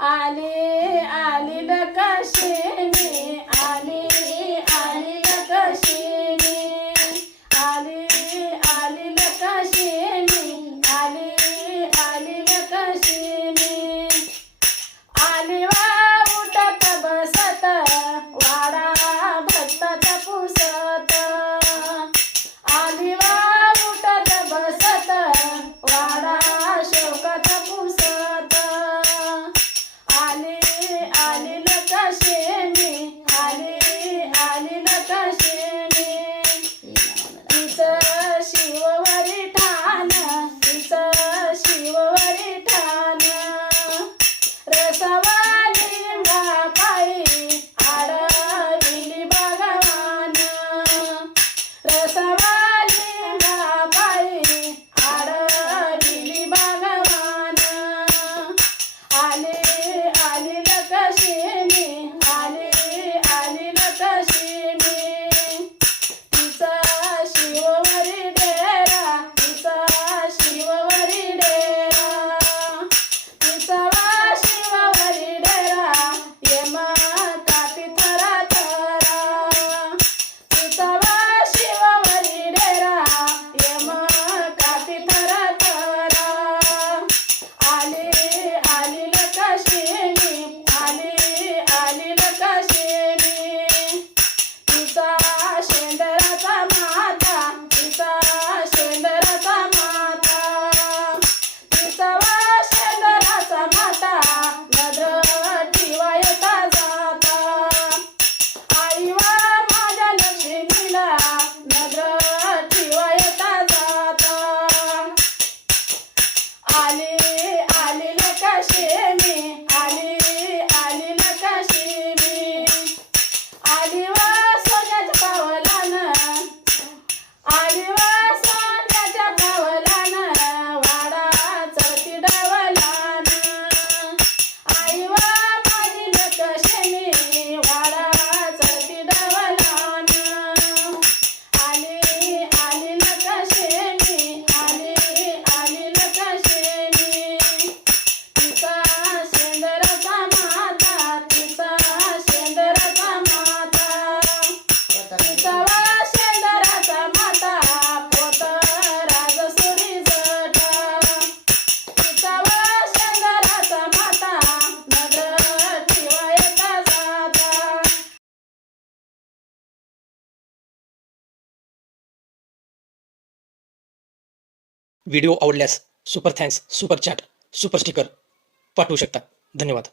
आले आले नकाशे व्हिडिओ आवडल्यास super thanks super chat super sticker पाठवू शकता धन्यवाद।